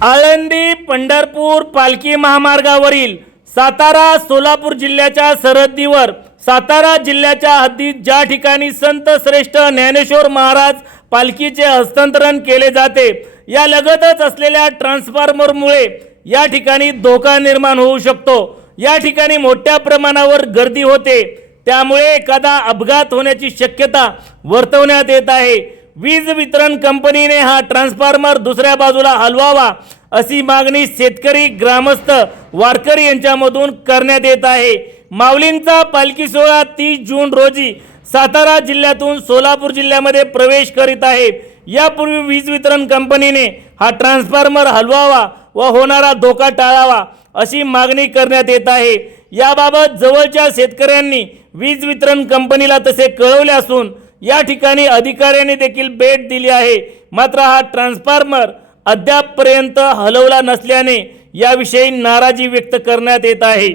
आळंदी पंढरपूर पालखी महामार्गावरील सातारा सोलापूर जिल्ह्याच्या सरहद्दीवर सातारा जिल्ह्याच्या हद्दीत ज्या ठिकाणी संत श्रेष्ठ ज्ञानेश्वर महाराज पालखीचे हस्तांतरण केले जाते या लगतच असलेल्या ट्रान्सफॉर्मरमुळे या ठिकाणी धोका निर्माण होऊ शकतो। या ठिकाणी मोठ्या प्रमाणावर गर्दी होते, त्यामुळे एखादा अपघात होण्याची शक्यता वर्तवण्यात येत आहे। वीज वितरण कंपनीने हा ट्रान्सफॉर्मर दुसऱ्या बाजूला हलवावा अशी मागणी शेतकरी, ग्रामस्थ, वारकरी यांच्यामधून करण्यात येत आहे। माऊलींचा पालखी सोहळा 30 जून रोजी सातारा जिल्ह्यातून सोलापूर जिल्ह्यामध्ये प्रवेश करीत आहे। यापूर्वी वीज वितरण कंपनीने हा ट्रान्सफॉर्मर हलवावा व होणारा धोका टाळावा अशी मागणी करण्यात येत आहे। याबाबत जवळच्या शेतकऱ्यांनी वीज वितरण कंपनीला तसे कळवले असून या ठिकाणी अधिकाऱ्यांनी देखील भेट दिली आहे। मात्र हा ट्रान्सफॉर्मर अद्यापपर्यंत हलवला नसल्याने याविषयी नाराजी व्यक्त करण्यात येत आहे।